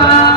Bye.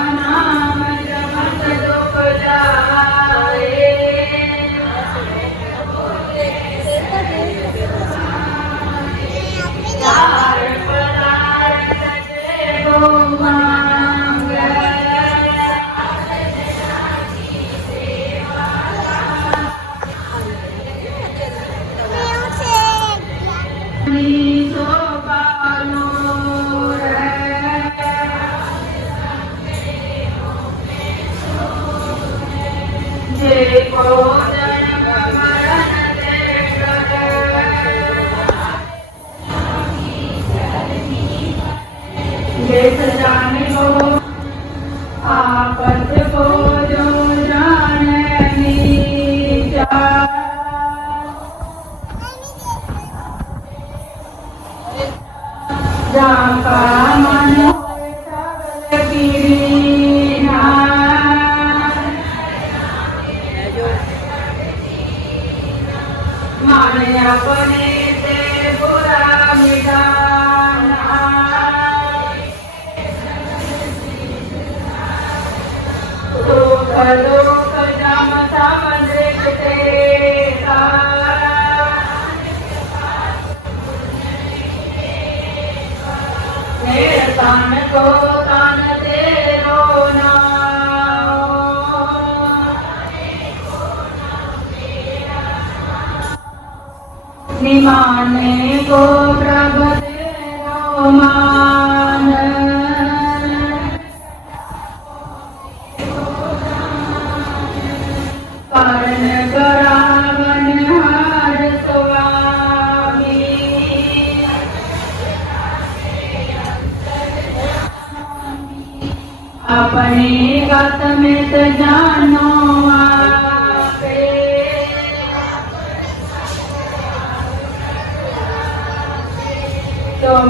निमाने को प्रभ तेरो मान कर्ण करावन हर स्वामी तो अपने गत में तो जानो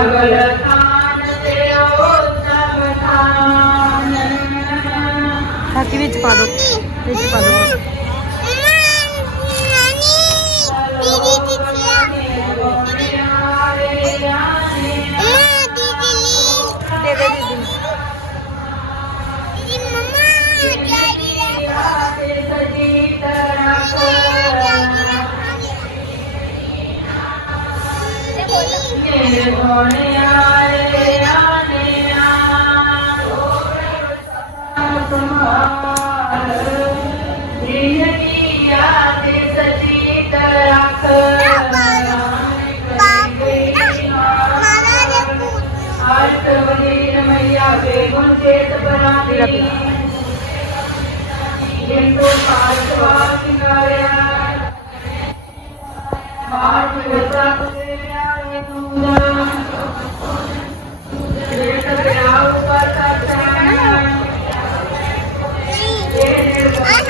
ਸਗਲ ਤਾਨ ਦਿਓ ਸਭ ਤਾਨ ਵਿੱਚ ਪਾ ਦੋ ਵਿੱਚ ਪਾ ਦੋ ਜਿੰਦੂ ਪਾਰਸਵਾ ਸਿੰਘਾਰਿਆ ਮਾਰ ਮਿਲਤਾ Ah!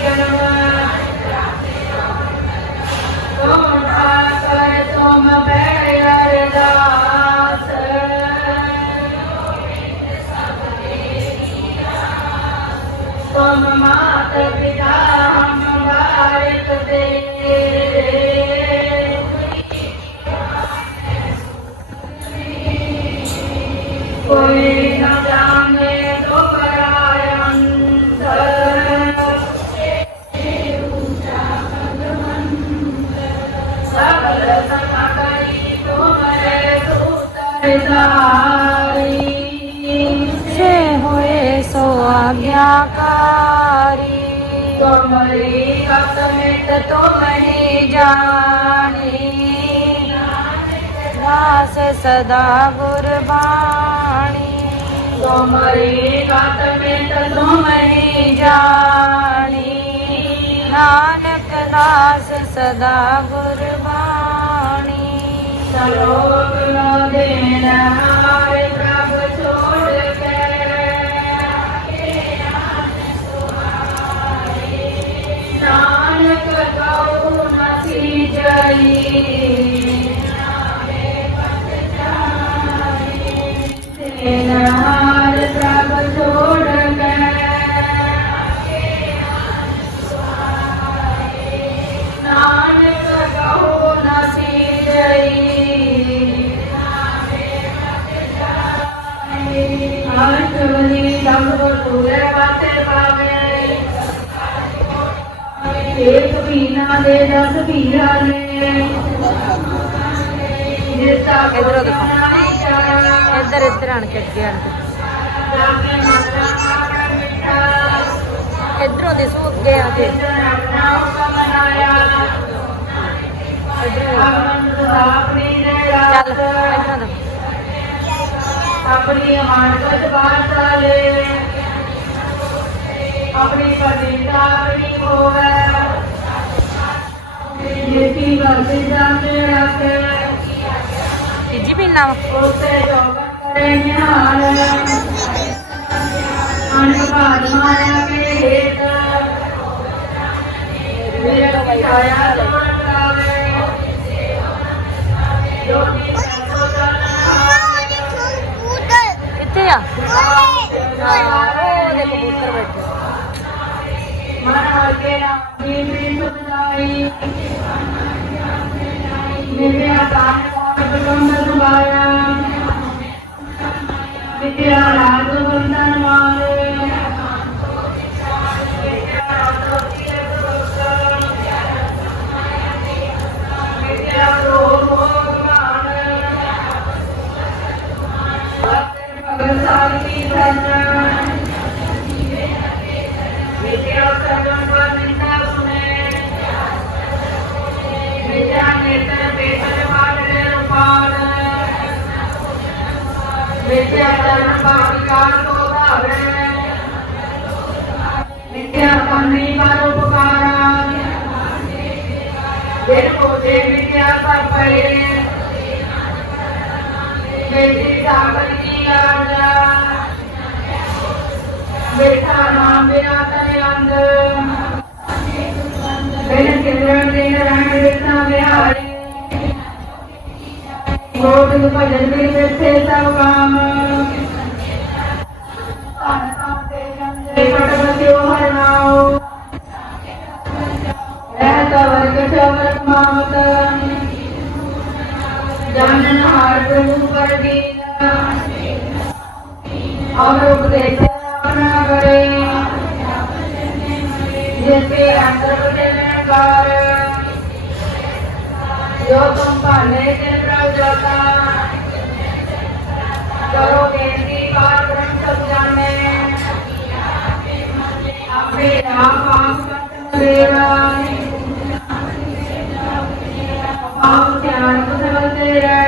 Amen. कोमरि कामित्मिनि दास सदा गुर कोमर कामित्मी नानक दास सदा गुरबाणी। सलोक गुरबा हार दान करो न सीजई ਇਧਰੋਂ ਆਣ ਕੇ ਅੱਗੇ ਆਣ ਕੇ। ਇਧਰੋਂ ਦੇ ਅੱਗੇ ਆ ਕੇ। ਚੱਲ ਇਧਰੋਂ ਦਾ ਆਪਣੀ ਮਾਨਸਤ ਬਾਤਾਲੇ ਆਪਣੀ ਪਤੀਤਾ ਆਪਣੀ ਹੋਵੇ। ਜਿਤੀ ਵਰਸਿਦਾ ਮੇਰਾ ਤੇ ਪੀਣਾ ਵਾ। ਉਸੇ ਜੋਗਨ कितने आ कबूतर बैठे। मेरे आसान को तुम बुलाया ਬੇਟੀ ਸਾਗਰ ਕੀ ਆਜਾ ਬੇਟਾ ਨਾਮ ਬਿਨਾ ਤਨੇ ਅੰਦ ਬਿਨ ਕਿਰਨ ਦੇ ਰੰਗ ਦਿੱਤਾ ਵਿਹਾਰੀ ਗੋਬਿੰਦ ਭਜਨ ਬਿਨ ਬੈਠੇ ਸਭ ਕਾਮ ਧਨ ਧਨ ਤੇ ਜੰਦੇ ਪਟ ਬਸਿਓ ਹਰ ਨਾਉ ਰਹਿਤ ਵਰਗ ਚਵਰ ਮਾਮਤ ਜਾਣਨ ਹਾਰ ਪ੍ਰਭੂ ਪਰ ਦੀਨਾ और उपदेश अपना करे जिसके अंतर जो तुम पाले दिन प्रभ जाता करो बेनती बात ब्रह्म सब जाने अपने आप आप देवा आप ध्यान को समझते रहते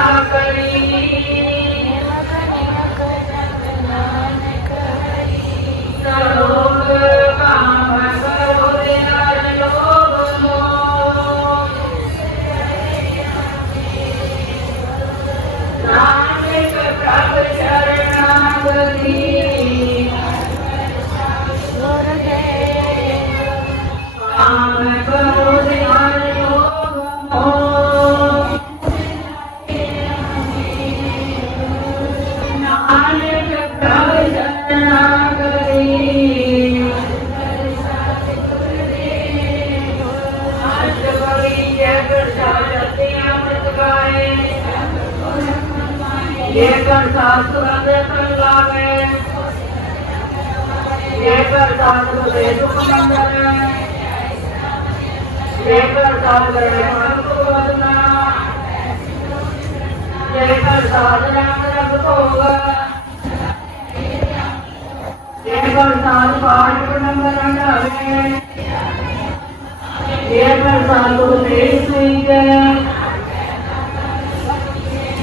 ਜੇਕਰ ਸਾਥ ਕਰਦੇ ਤਨ ਲਾਵੇ, ਜੇਕਰ ਸਾਥ ਦੇ ਦੁਖ ਮੰਗਰੇ ਜੇਕਰ ਸਾਥ ਦੇ ਮਨ ਕੋ ਵਦਨਾ ਜੇਕਰ ਸਾਥ ਨਾਮ ਰਬ ਭੋਗ ਜੇਕਰ ਸਾਥ ਪਾਠ ਪ੍ਰਣਮ ਰੰਡਾਵੇ ਜੇਕਰ ਸਾਥ ਦੇ ਸੋਈ ਗਏ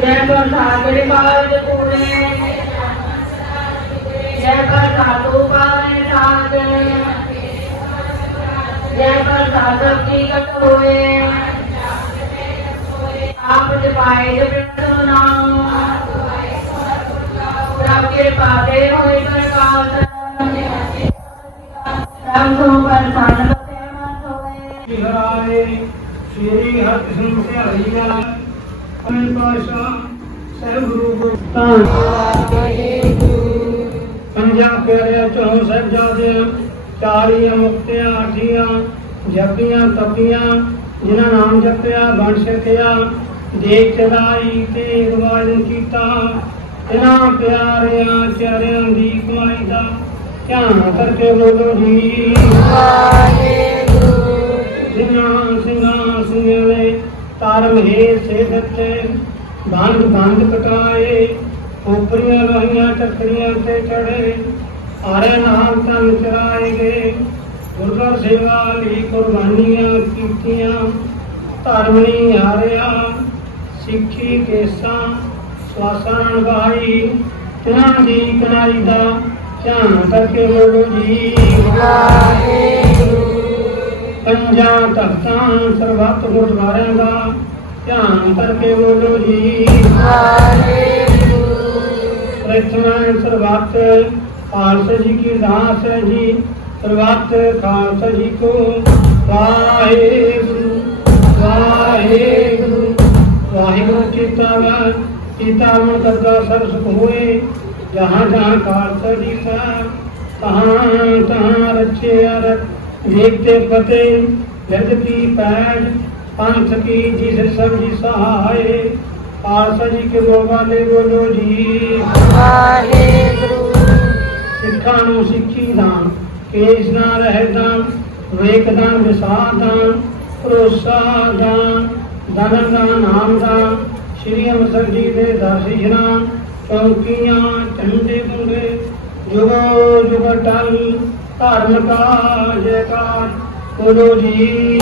जय पर धागे पावन पूरे जय पर धातु पावन साध जय पर साधव की कटोए आप जपाए जपो नाम प्रभ कृपा दे होए पर काल राम सो पर साधव प्रेम होए ਕੇ ਸ੍ਰੀ ਹਰਿਕ੍ਰਿਸ਼ਨ ਸਿਹਾਰੀਆ ਅਮਨ ਪਾਸ਼ਾ ਸਹਿਬ ਗੁਰੂ ਗੁਰਤਾਨ ਪੰਜਾ ਪਿਆਰਿਆ ਚੋਂ ਸਹਿਬ ਜਾਦੇ ਚਾਲੀਆਂ ਮੁਕਤਿਆਂ ਆਠੀਆਂ ਜਪੀਆਂ ਤਪੀਆਂ ਜਿਨ੍ਹਾਂ ਨਾਮ ਜਪਿਆ ਬਣ ਸਕਿਆ ਦੇਖ ਚਲਾਈ ਤੇ ਰਵਾਜਨ ਕੀਤਾ। ਇਹਨਾਂ ਪਿਆਰਿਆਂ ਚਾਰਿਆਂ ਦੀ ਕਮਾਈ ਦਾ ਧਿਆਨ ਕਰਕੇ ਬੋਲੋ ਜੀ। ਸਿੰਘਾਂ ਸਿੰਘਾਂ ਸਿੰਘਲੇ ਤਾਰਮ ਹੈ ਸੇ ਦਿੱਤੇ ਬੰਦ ਬੰਦ ਕਟਾਏ, ਉਪਰੀਆਂ ਰਹੀਆਂ ਚੱਕਰੀਆਂ ਤੇ ਚੜੇ ਆਰੇ ਨਾਮ ਤਨ ਚਰਾਏ ਗਏ। ਗੁਰਦਰ ਸੇਵਾ ਲਈ ਕੁਰਬਾਨੀਆਂ ਕੀਤੀਆਂ, ਧਰਮ ਧਰਮਣੀ ਹਾਰਿਆ, ਸਿੱਖੀ ਕੇਸਾਂ ਸਵਾਸਾਂ ਭਾਈ ਤਿਨਾਂ ਦੀ ਕਨਾਈ ਦਾ ਧਿਆਨ ਕਰਕੇ ਬੋਲੋ ਜੀ। ਪੰਜਾਂ ਤਖਤਾਂ ਸਰਬੱਤ ਗੁਰਦੁਆਰਿਆਂ ਦਾ ਧਿਆਨ ਕਰਕੇ ਬੋਲੋ ਜੀ ਪ੍ਰਥਮਾ ਸਰਬੱਤ ਖਾਲਸਾ ਜੀ ਕੀ ਦਾਸ ਹੈ ਜੀ ਸਰਬੱਤ ਖਾਲਸਾ ਜੀ ਕੋ ਵਾਹਿਗੁਰੂ ਵਾਹਿਗੁਰੂ ਵਾਹਿਗੁਰੂ ਕੀਤਾ ਵਾ ਕੀਤਾ ਮਨ ਕਰਦਾ ਸਰ ਸੁਖ ਹੋਏ ਜਹਾਂ ਜਹਾਂ ਖਾਲਸਾ ਜੀ ਸਾ ਤਹਾਂ ਤਹਾਂ ਰਚੇ ਅਰ ਦੇਖਤੇ ਪਤੇ ਜਦ ਕੀ ਪੈਜ ਪੰਥ ਕੀ ਜਿਸ ਸਭ ਜੀ ਸਹਾਏ ਖਾਲਸਾ ਜੀ ਕੇ ਬੋਲੇ ਬੋਲੋ ਜੀ। ਸਿੱਖਾਂ ਨੂੰ ਸਿੱਖੀ ਦਾਨ ਕੇਸ ਨਾ ਰਹਿ ਦਾਨ ਵੇਖ ਦਾਨ ਵਿਸਾਰ ਦਾਨ ਭਰੋਸਾ ਦਾਨ ਦਾਨ ਦਾ ਨਾਮ ਦਾ ਸ਼੍ਰੀ ਅੰਮ੍ਰਿਤਸਰ ਜੀ ਦੇ ਦਰਸ਼ਨਾਂ ਚੌਕੀਆਂ ਝੰਡੇ ਬੰਗੇ ਜੁਗੋ ਜੁਗ ਟਲ ਧਰਮ ਕਾ ਜੈਕਾਰ ਬੋਲੋ ਜੀ।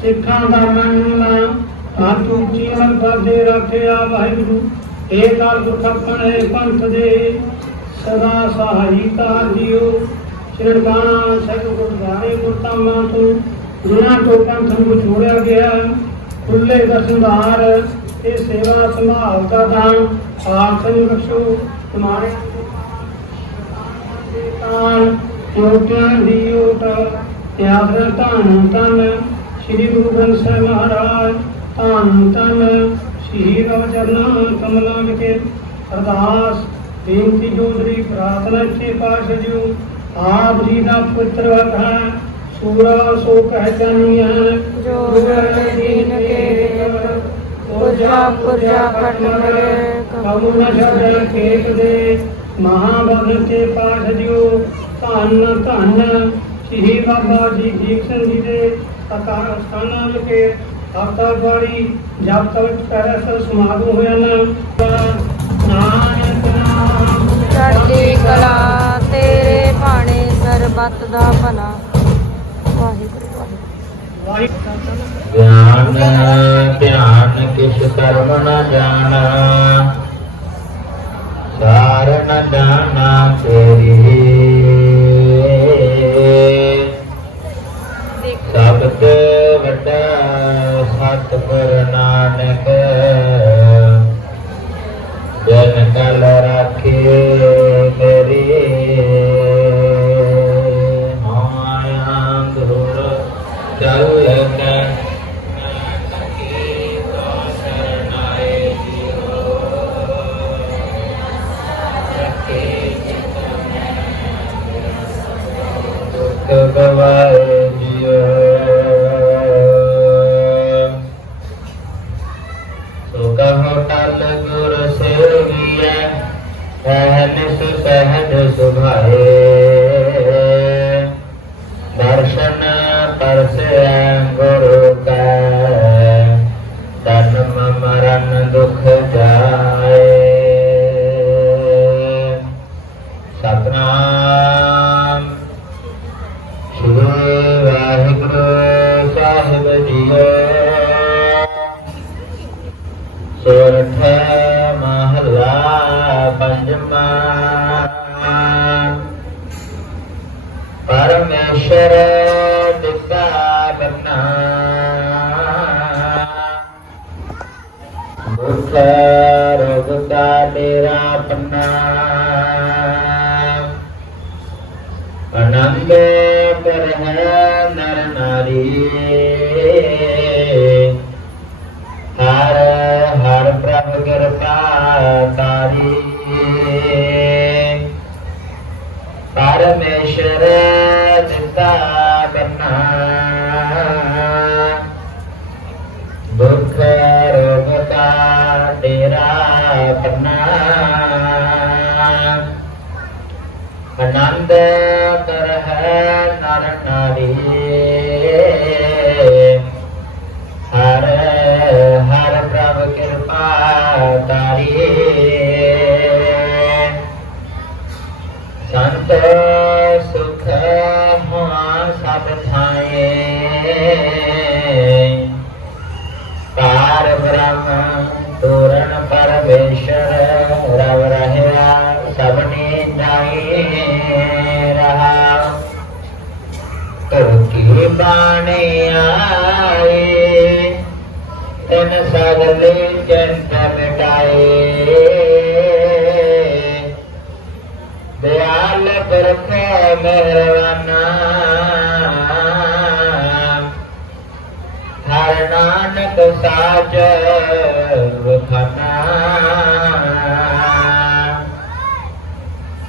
ਸਿੱਖਾਂ ਦਾ ਮੰਨਣਾ ਹੱਥ ਉੱਚੀ ਮਨ ਕਰਦੇ ਰੱਖਿਆ ਵਾਹਿਗੁਰੂ। ਇਹ ਕਾਲ ਪੁਰਖ ਆਪਣੇ ਪੰਥ ਦੇ ਸਦਾ ਸਹਾਇਤਾ ਦਿਓ। ਸ਼ਿਰਕਾਣਾ ਸਭ ਗੁਰਦਾਰੇ ਗੁਰਤਾਮਾਂ ਤੋਂ ਜਿਨ੍ਹਾਂ ਤੋਂ ਪੰਥ ਨੂੰ ਛੋੜਿਆ ਗਿਆ ਖੁੱਲੇ ਦਰਸ਼ਨਦਾਰ ਇਹ ਸੇਵਾ ਸੰਭਾਲ ਦਾ ਦਾਨ ਆਪ ਸੰਗ ਬਖਸ਼ੋ। ਤੁਮਾਰੇ ਤਾਨ ਜੋਤਿਆਂ ਦੀ ਓਟ ਤਿਆਗ ਧੰਨ ਧੰਨ ਸ੍ਰੀ ਗੁਰੂ ਗ੍ਰੰਥ ਸਾਹਿਬ ਮਹਾਰਾਜ ਧੰਨ ਧੰਨ ਸ੍ਰੀ ਰਵ ਚਰਨਾਂ ਕਮਲਾਂ ਵਿਖੇ ਅਰਦਾਸ ਬੇਨਤੀ ਜੋਦਰੀ ਪ੍ਰਾਰਥਨਾ ਛੇ ਪਾਸ਼ ਜਿਉ ਆਪ ਜੀ ਦਾ ਪੁੱਤਰ ਵਤ ਹੈ ਸੂਰਾ ਸੋ ਕਹਿ ਜਾਨੀਆਂ ਜੋ ਦੀਨ ਕੇ ਪੁਰਜਾ ਪੁਰਜਾ ਕਟ ਮਰੇ ਕਬੂ ਨ ਛੱਡੈ ਕੇਤ ਦੇ ਮਹਾਭਗਤ ਤੇ ਪਾਠ ਜਿਉ ਧੰਨ ਧੰਨ। ਸ੍ਰੀ ਬਾਬਾ ਜੀ ਦੀਪ ਸਿੰਘ ਜੀ ਦੇ ਅਕਾਰ ਸਥਾਨਾਂ ਵਿਖੇ ਹਫਤਾ ਵਾਰੀ ਜਬ ਤੱਕ ਪੈਰਸ ਸਮਾਗਮ ਹੋਇਆ ਨਾ। ਨਾਨਕ ਨਾਮ। ਚੜ੍ਹਦੀ ਕਲਾ ਤੇਰੇ ਭਾਣੇ ਸਰਬੱਤ ਦਾ ਭਲਾ। ਵਾਹਿਗੁਰੂ ਵਾਹਿਗੁਰੂ ਵਾਹਿਗੁਰੂ ਗਿਆਨ ਧਿਆਨ ਕਿਛ ਕਰਮ ਨ ਜਾਣਾ। ਸਾਰ ਨ ਜਾਣਾ ਤੇਰੀ। ਸਬਦ ਵੱਡਾ ਸਤਿਗੁਰ ਨਾਨਕ। ਜਨ ਕਲ ਰਾਖੇ ਮੇਰੀ। ਮਾਇਆ ਦੁਰ ਚੱਲ ਕੇ ਗਵਾਏ। আপনার नानक साच खना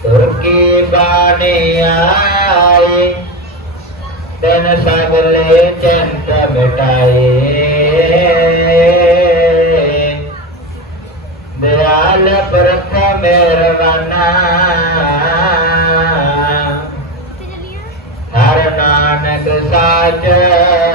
तुर्की बाने आए तन सगले चंत मिटाए दयाल परख मेहरबाना हर नानक साच